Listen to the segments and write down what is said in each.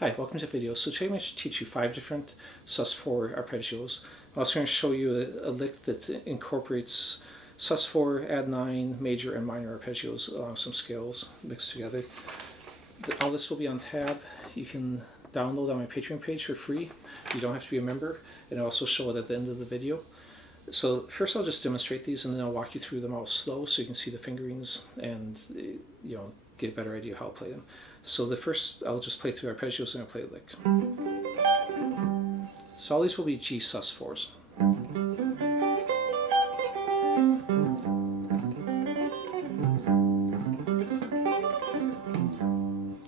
Hi, welcome to the video. So today I'm going to teach you 5 different Sus4 arpeggios. I'm also going to show you a lick that incorporates Sus4, Add9, major and minor arpeggios along with some scales mixed together. All this will be on tab. You can download on my Patreon page for free. You don't have to be a member, and I'll also show it at the end of the video. So first I'll just demonstrate these and then I'll walk you through them all slow so you can see the fingerings and get a better idea of how to play them. So the first, I'll just play through arpeggios and I'll play a lick. So all these will be G Sus4s.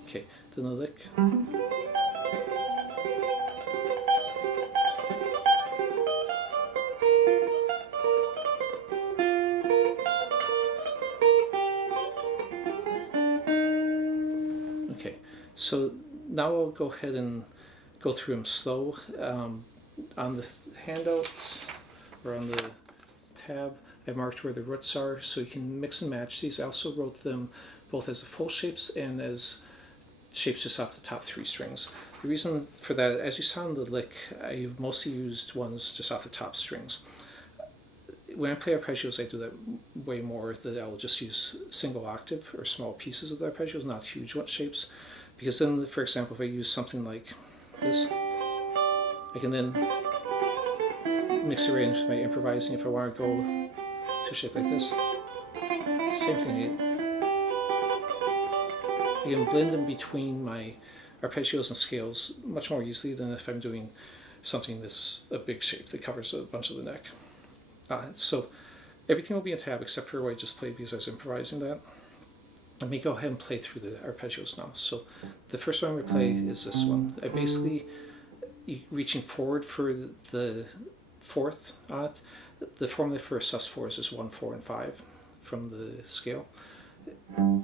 Okay, then the lick. Okay, so now I'll go ahead and go through them slow. On the handout or on the tab, I marked where the roots are so you can mix and match these. I also wrote them both as full shapes and as shapes just off the top 3 strings. The reason for that, as you saw in the lick, I mostly used ones just off the top strings. When I play arpeggios, I do that way more, that I will just use single octave or small pieces of the arpeggios, not huge shapes. Because then, for example, if I use something like this, I can then mix it right into my improvising if I want to go to a shape like this. Same thing. I can blend in between my arpeggios and scales much more easily than if I'm doing something that's a big shape that covers a bunch of the neck. So everything will be in tab except for what I just played because I was improvising that. Let me go ahead and play through the arpeggios now. So the first one I'm going to play is this one. I basically, reaching forward for the fourth on it. The formula for Sus4s is 1, 4, and 5 from the scale.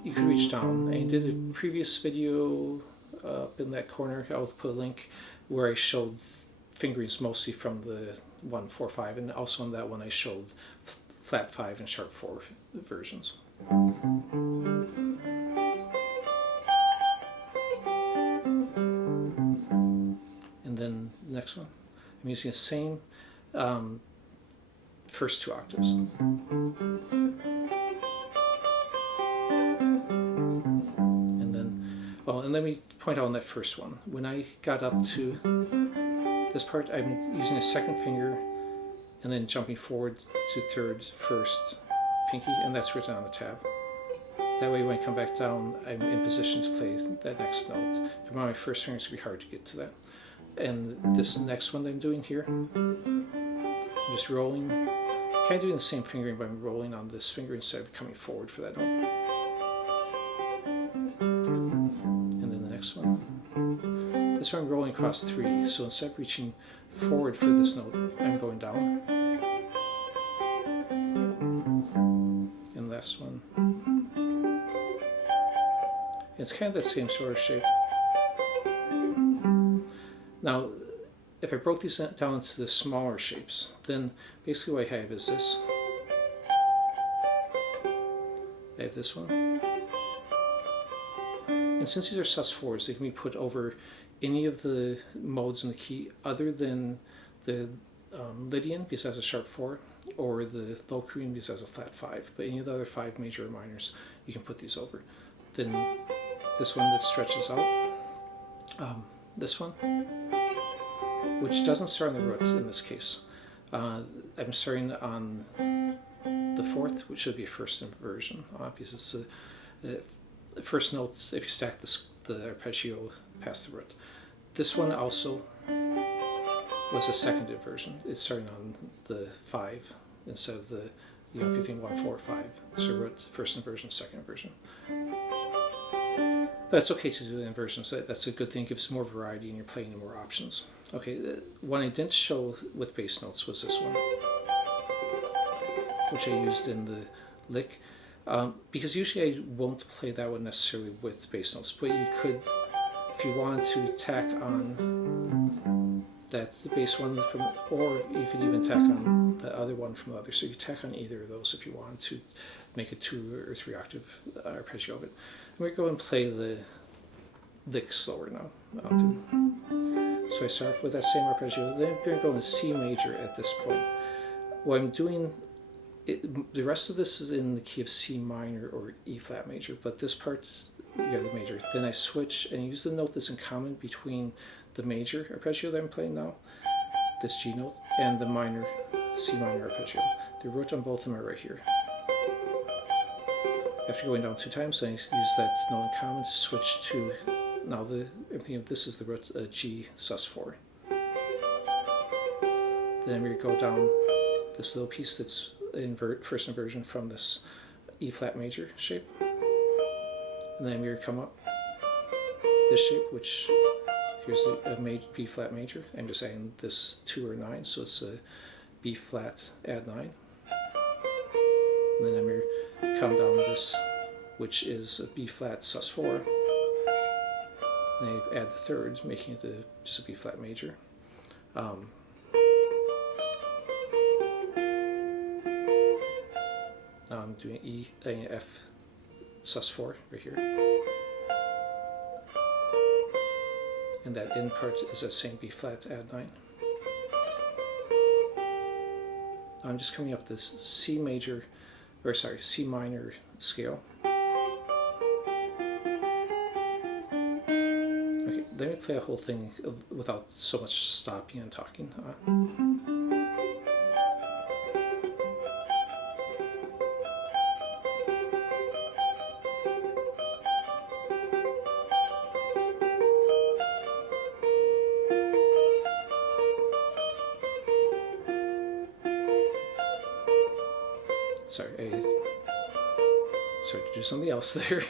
You can reach down. I did a previous video up in that corner. I'll put a link where I showed fingerings mostly from the 1, 4, 5, and also on that one I showed flat 5 and sharp 4 versions. And then the next one, I'm using the same first 2 octaves. And then, and let me point out on that first one, when I got up to this part, I'm using a second finger and then jumping forward to third, first, pinky, and that's written on the tab. That way when I come back down, I'm in position to play that next note. If I'm on my first finger, it's going to be hard to get to that. And this next one that I'm doing here, I'm just rolling, kind of doing the same fingering, but I'm rolling on this finger instead of coming forward for that note. And then the next one. This one I'm rolling across 3, so instead of reaching forward for this note, I'm going down. And last one. It's kind of the same sort of shape. Now, if I broke these down into the smaller shapes, then basically what I have is this. I have this one. And since these are Sus4s, they can be put over any of the modes in the key other than the Lydian because it has a sharp 4 or the low Korean because it has a flat 5. But any of the other 5 major or minors, you can put these over. Then this one that stretches out, this one, which doesn't start on the root in this case. I'm starting on the 4th, which should be a first inversion because it's the first notes if you stack the arpeggio past the root. This one also was a second inversion. It's starting on the 5 instead of the, if you think 1, 4, 5. So root, first inversion, second inversion. That's okay to do inversions. That's a good thing. It gives more variety and you're playing in more options. Okay, the one I didn't show with bass notes was this one, which I used in the lick. Because usually I won't play that one necessarily with bass notes, but you could, if you wanted to tack on that bass one from, or you could even tack on the other one from the other. So you could tack on either of those if you wanted to make a 2 or 3 octave arpeggio of it. I'm going to go and play the lick slower now. So I start off with that same arpeggio, then I'm going to go in C major at this point. What I'm doing, the rest of this is in the key of C minor or E flat major, but this part's the major. Then I switch and use the note that's in common between the major arpeggio that I'm playing now, this G note, and the minor C minor arpeggio. The root on both of them are right here. After going down 2 times, I use that note in common to switch to, now I'm thinking this is the root G sus4. Then I'm going to go down this little piece that's first inversion from this E flat major shape. And then I'm going to come up this shape, which here's a B flat major. I'm just adding this 2 or 9, so it's a B flat add 9. And then I'm going to come down this, which is a B flat sus4. And I add the third, making it just a B flat major. Now I'm doing F sus4 right here. And that end part is that same B flat add 9. I'm just coming up this C major, or sorry, C minor scale. Okay, let me play a whole thing without so much stopping and talking. Sorry, I started to do something else there.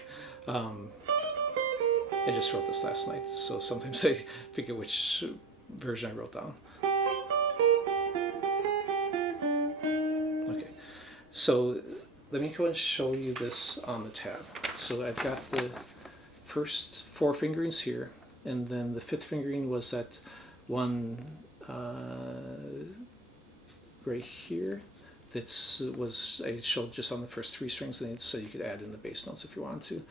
I just wrote this last night, so sometimes I forget which version I wrote down. Okay, so let me go and show you this on the tab. So I've got the first 4 fingerings here, and then the 5th fingering was that one right here. I showed just on the first 3 strings, and so you could add in the bass notes if you wanted to.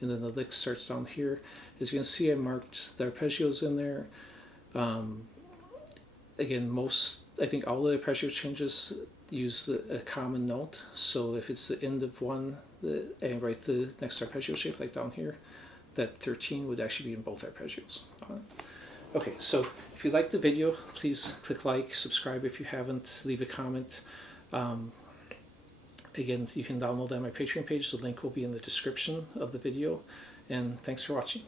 And then the lick starts down here. As you can see, I marked the arpeggios in there. Again, I think all the arpeggio changes use a common note. So if it's the end of one, and write the next arpeggio shape, like down here, that 13 would actually be in both arpeggios. Okay, so if you liked the video, please click like, subscribe if you haven't, leave a comment. Again, you can download that on my Patreon page. The link will be in the description of the video. And thanks for watching.